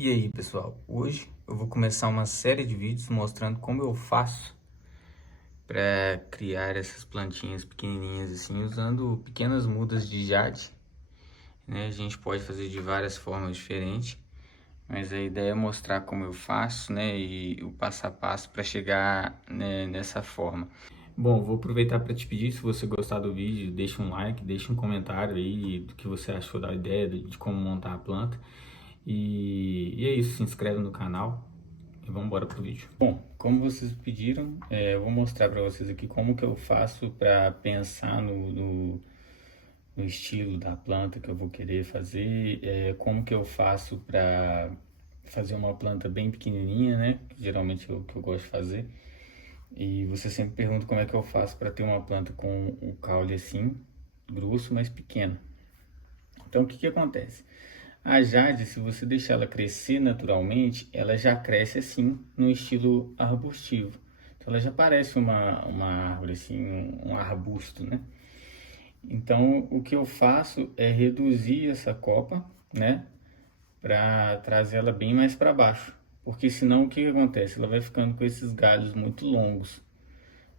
E aí, pessoal, hoje eu vou começar uma série de vídeos mostrando como eu faço para criar essas plantinhas pequenininhas assim, usando pequenas mudas de jade, né? A gente pode fazer de várias formas diferentes, mas a ideia é mostrar como eu faço, né, e o passo a passo para chegar, né, nessa forma. Bom, vou aproveitar para te pedir, se você gostar do vídeo, deixa um like, deixa um comentário aí do que você achou da ideia, de como montar a planta. E é isso, se inscreve no canal e vamos embora pro vídeo. Bom, como vocês pediram, eu vou mostrar para vocês aqui como que eu faço para pensar no estilo da planta que eu vou querer fazer, como que eu faço para fazer uma planta bem pequenininha, né? Que geralmente é o que eu gosto de fazer. E você sempre pergunta como é que eu faço para ter uma planta com o caule assim, grosso, mas pequeno. Então, o que que acontece? A jade, se você deixar ela crescer naturalmente, ela já cresce assim, no estilo arbustivo. Então, ela já parece uma árvore, assim, um arbusto, né? Então, o que eu faço é reduzir essa copa, né? Para trazer ela bem mais para baixo. Porque senão, o que que acontece? Ela vai ficando com esses galhos muito longos,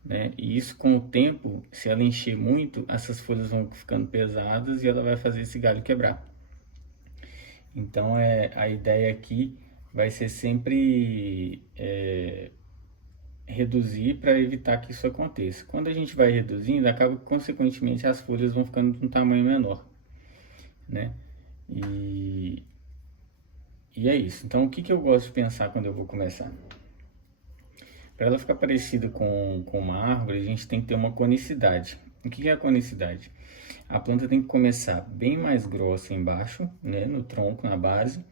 né? E isso, com o tempo, se ela encher muito, essas folhas vão ficando pesadas e ela vai fazer esse galho quebrar. Então, a ideia aqui vai ser sempre reduzir para evitar que isso aconteça. Quando a gente vai reduzindo, acaba que, consequentemente, as folhas vão ficando de um tamanho menor, né? E, e é isso. Então, o que que eu gosto de pensar quando eu vou começar? Para ela ficar parecida com uma árvore, a gente tem que ter uma conicidade. O que é a conicidade? A planta tem que começar bem mais grossa embaixo, né, no tronco, na base,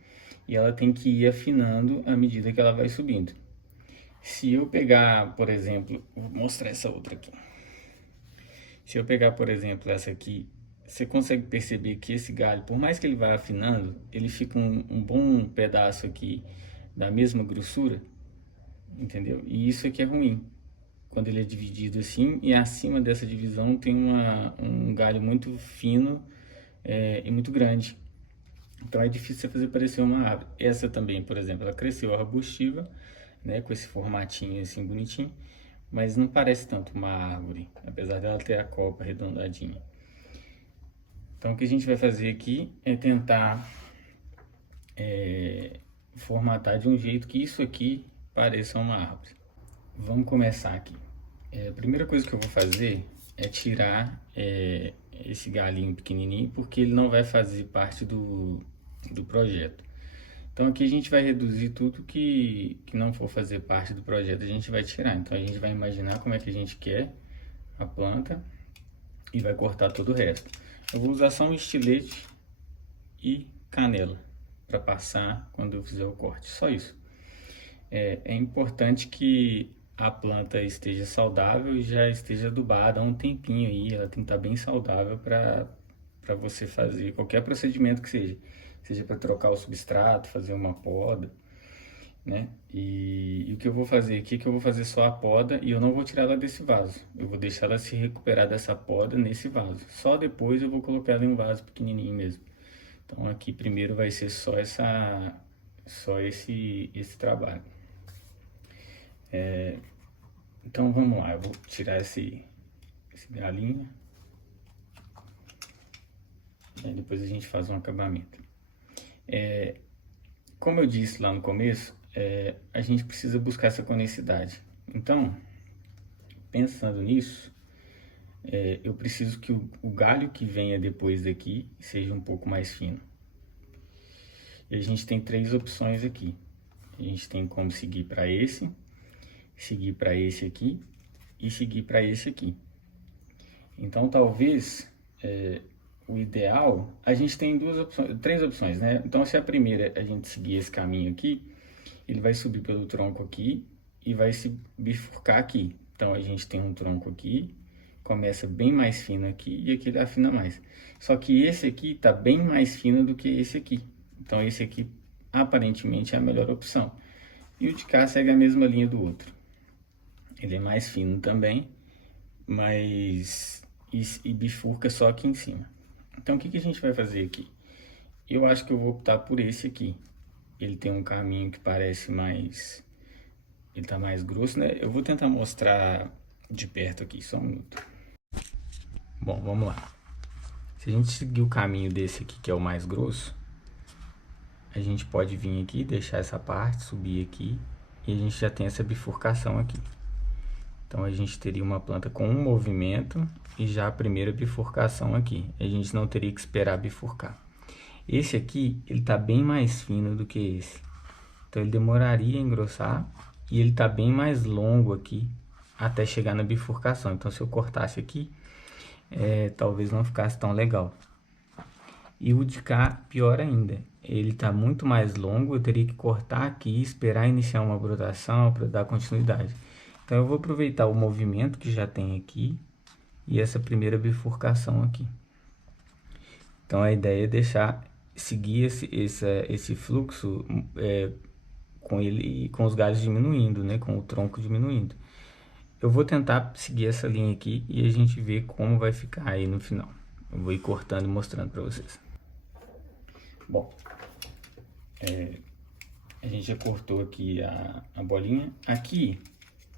e ela tem que ir afinando à medida que ela vai subindo. Se eu pegar, por exemplo, vou mostrar essa outra aqui. Se eu pegar, por exemplo, essa aqui, você consegue perceber que esse galho, por mais que ele vá afinando, ele fica um bom pedaço aqui da mesma grossura, entendeu? E isso aqui é ruim, quando ele é dividido assim, e acima dessa divisão tem um galho muito fino e muito grande. Então é difícil você fazer parecer uma árvore. Essa também, por exemplo, ela cresceu arbustiva, né, com esse formatinho assim bonitinho, mas não parece tanto uma árvore, apesar dela ter a copa arredondadinha. Então o que a gente vai fazer aqui é tentar formatar de um jeito que isso aqui pareça uma árvore. Vamos começar aqui. A primeira coisa que eu vou fazer é tirar esse galinho pequenininho, porque ele não vai fazer parte do projeto. Então aqui a gente vai reduzir tudo que não for fazer parte do projeto, a gente vai tirar. Então a gente vai imaginar como é que a gente quer a planta e vai cortar todo o resto. Eu vou usar só um estilete e canela para passar quando eu fizer o corte, só isso. É importante que a planta esteja saudável e já esteja adubada há um tempinho aí, ela tem que estar bem saudável para você fazer qualquer procedimento que seja para trocar o substrato, fazer uma poda, né? E o que eu vou fazer aqui é que eu vou fazer só a poda e eu não vou tirar ela desse vaso, eu vou deixar ela se recuperar dessa poda nesse vaso, só depois eu vou colocar ela em um vaso pequenininho mesmo. Então aqui primeiro vai ser só esse trabalho. Então vamos lá, eu vou tirar esse galinho. E depois a gente faz um acabamento. Como eu disse lá no começo, a gente precisa buscar essa conicidade. Então, pensando nisso, eu preciso que o galho que venha depois daqui seja um pouco mais fino. E a gente tem três opções aqui. A gente tem como seguir para esse aqui e seguir para esse aqui. Então, talvez o ideal, a gente tem três opções, né? Então, se a primeira a gente seguir esse caminho aqui, ele vai subir pelo tronco aqui e vai se bifurcar aqui. Então, a gente tem um tronco aqui, começa bem mais fino aqui e aqui ele afina mais. Só que esse aqui está bem mais fino do que esse aqui. Então, esse aqui aparentemente é a melhor opção. E o de cá segue a mesma linha do outro. Ele é mais fino também, mas e bifurca só aqui em cima. Então o que a gente vai fazer aqui? Eu acho que eu vou optar por esse aqui, ele tem um caminho que parece mais... ele tá mais grosso, né? Eu vou tentar mostrar de perto aqui, só um minuto. Bom, vamos lá. Se a gente seguir o caminho desse aqui, que é o mais grosso, a gente pode vir aqui, deixar essa parte, subir aqui, e a gente já tem essa bifurcação aqui. Então a gente teria uma planta com um movimento e já a primeira bifurcação aqui. A gente não teria que esperar bifurcar. Esse aqui, ele tá bem mais fino do que esse. Então ele demoraria a engrossar e ele tá bem mais longo aqui até chegar na bifurcação. Então se eu cortasse aqui, talvez não ficasse tão legal. E o de cá, pior ainda, ele tá muito mais longo, eu teria que cortar aqui, esperar iniciar uma brotação para dar continuidade. Então eu vou aproveitar o movimento que já tem aqui e essa primeira bifurcação aqui. Então a ideia é deixar, seguir esse fluxo com os galhos diminuindo, né, com o tronco diminuindo. Eu vou tentar seguir essa linha aqui e a gente vê como vai ficar aí no final. Eu vou ir cortando e mostrando para vocês. Bom, a gente já cortou aqui a bolinha. Aqui,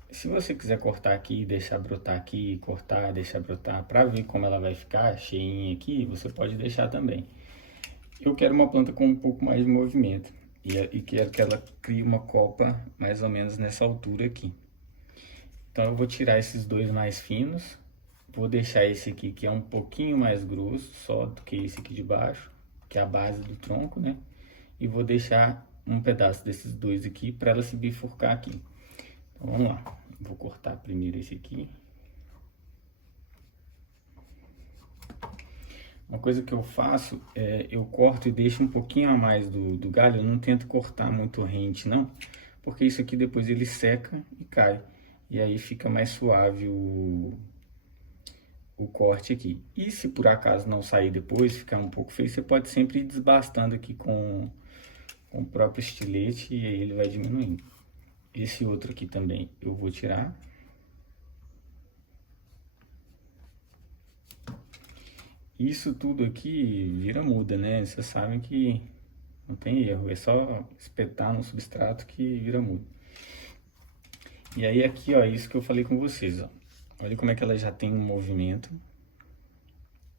se você quiser cortar aqui, deixar brotar aqui, cortar, deixar brotar, para ver como ela vai ficar cheinha aqui, você pode deixar também. Eu quero uma planta com um pouco mais de movimento e quero que ela crie uma copa mais ou menos nessa altura aqui. Então eu vou tirar esses dois mais finos, vou deixar esse aqui que é um pouquinho mais grosso só do que esse aqui de baixo, que é a base do tronco, né? E vou deixar um pedaço desses dois aqui para ela se bifurcar aqui. Então vamos lá, vou cortar primeiro esse aqui. Uma coisa que eu faço é eu corto e deixo um pouquinho a mais do galho, eu não tento cortar muito rente não, porque isso aqui depois ele seca e cai. E aí fica mais suave o corte aqui. E se por acaso não sair depois, ficar um pouco feio, você pode sempre ir desbastando aqui com o próprio estilete e aí ele vai diminuindo. Esse outro aqui também eu vou tirar. Isso tudo aqui vira muda, né? Vocês sabem que não tem erro, é só espetar no substrato que vira muda. E aí aqui, ó, isso que eu falei com vocês, ó. Olha como é que ela já tem um movimento.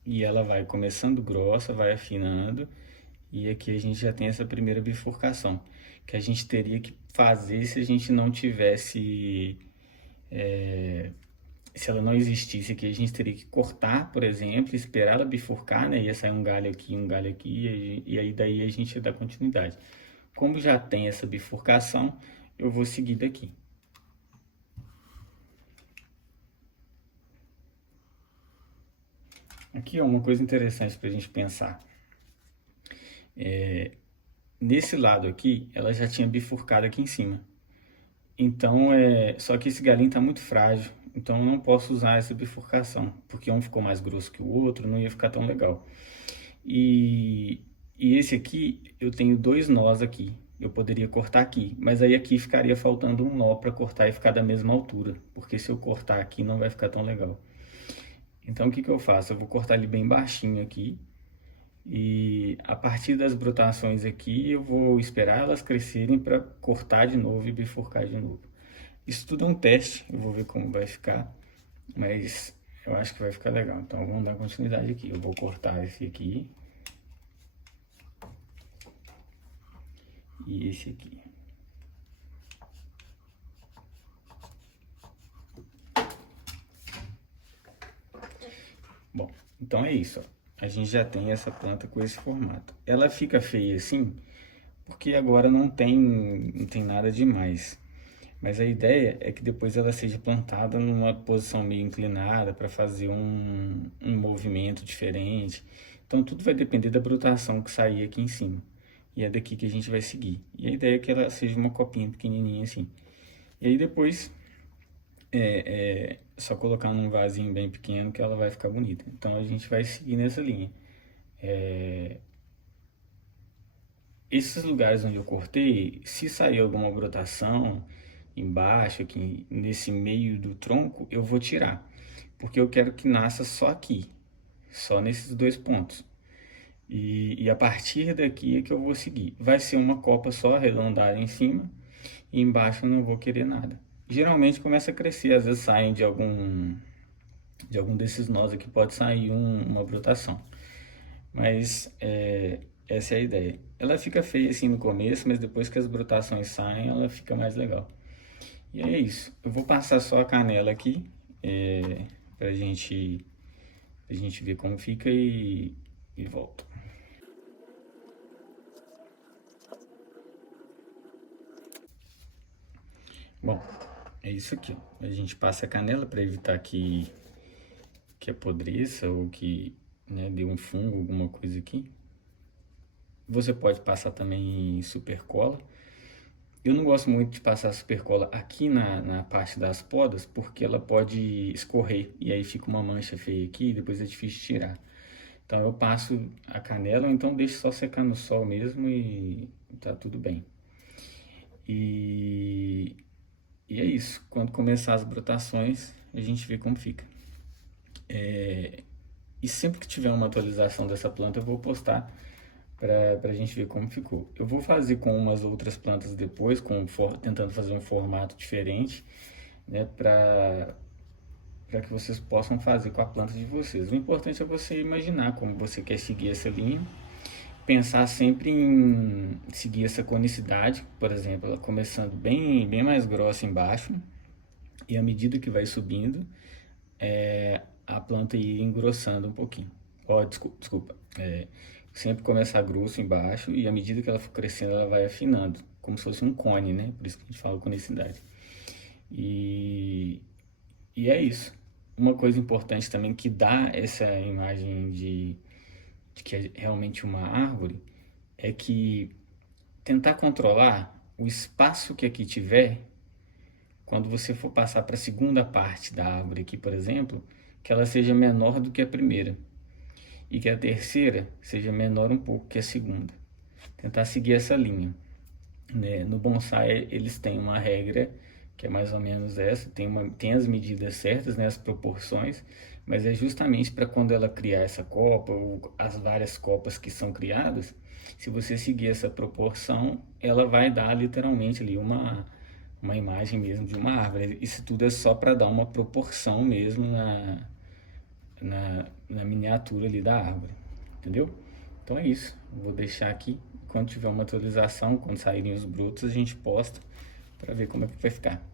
E ela vai começando grossa, vai afinando. E aqui a gente já tem essa primeira bifurcação, que a gente teria que fazer se a gente não tivesse... se ela não existisse aqui, a gente teria que cortar, por exemplo, esperar ela bifurcar, né? Ia sair um galho aqui, e aí daí a gente ia dar continuidade. Como já tem essa bifurcação, eu vou seguir daqui. Aqui é uma coisa interessante para a gente pensar. Nesse lado aqui, ela já tinha bifurcado aqui em cima. Então, só que esse galinho está muito frágil, então eu não posso usar essa bifurcação, porque um ficou mais grosso que o outro, não ia ficar tão legal. E esse aqui, eu tenho dois nós aqui, eu poderia cortar aqui, mas aí aqui ficaria faltando um nó para cortar e ficar da mesma altura, porque se eu cortar aqui não vai ficar tão legal. Então o que eu faço? Eu vou cortar ele bem baixinho aqui, e a partir das brotações aqui eu vou esperar elas crescerem para cortar de novo e bifurcar de novo. Isso tudo é um teste, eu vou ver como vai ficar, mas eu acho que vai ficar legal. Então vamos dar continuidade aqui. Eu vou cortar esse aqui e esse aqui. Bom, então é isso, ó. A gente já tem essa planta com esse formato. Ela fica feia assim, porque agora não tem nada demais. Mas a ideia é que depois ela seja plantada numa posição meio inclinada para fazer um movimento diferente. Então tudo vai depender da brotação que sair aqui em cima. E é daqui que a gente vai seguir. E a ideia é que ela seja uma copinha pequenininha assim. E aí depois só colocar num vasinho bem pequeno que ela vai ficar bonita. Então a gente vai seguir nessa linha. Esses lugares onde eu cortei, se sair alguma brotação embaixo, aqui nesse meio do tronco, eu vou tirar. Porque eu quero que nasça só aqui, só nesses dois pontos. E a partir daqui é que eu vou seguir. Vai ser uma copa só arredondada em cima e embaixo eu não vou querer nada. Geralmente começa a crescer, às vezes saem de algum desses nós aqui, pode sair uma brotação. Mas essa é a ideia. Ela fica feia assim no começo, mas depois que as brotações saem, ela fica mais legal. E é isso. Eu vou passar só a canela aqui, pra gente ver como fica e volto. Bom, é isso aqui. A gente passa a canela para evitar que apodreça ou que, né, dê um fungo, alguma coisa aqui. Você pode passar também super cola. Eu não gosto muito de passar super cola aqui na parte das podas, porque ela pode escorrer e aí fica uma mancha feia aqui e depois é difícil de tirar. Então eu passo a canela ou então deixo só secar no sol mesmo e tá tudo bem. E, e é isso. Quando começar as brotações, a gente vê como fica. E sempre que tiver uma atualização dessa planta, eu vou postar para a gente ver como ficou. Eu vou fazer com umas outras plantas depois, tentando fazer um formato diferente, né, para que vocês possam fazer com a planta de vocês. O importante é você imaginar como você quer seguir essa linha, pensar sempre em seguir essa conicidade, por exemplo, ela começando bem mais grossa embaixo, e à medida que vai subindo, a planta ir engrossando um pouquinho. Desculpa. Sempre começar grosso embaixo e à medida que ela for crescendo, ela vai afinando, como se fosse um cone, né? Por isso que a gente fala conicidade. E, e é isso. Uma coisa importante também que dá essa imagem de que é realmente uma árvore é que tentar controlar o espaço que aqui tiver quando você for passar para a segunda parte da árvore aqui, por exemplo, que ela seja menor do que a primeira e que a terceira seja menor um pouco que a segunda. Tentar seguir essa linha, né? No bonsai eles têm uma regra que é mais ou menos essa, tem as medidas certas, né, as proporções, mas é justamente para quando ela criar essa copa ou as várias copas que são criadas, se você seguir essa proporção, ela vai dar literalmente ali uma imagem mesmo de uma árvore. Isso tudo é só para dar uma proporção mesmo na miniatura ali da árvore, entendeu? Então é isso, vou deixar aqui, quando tiver uma atualização, quando saírem os brotos, a gente posta para ver como é que vai ficar.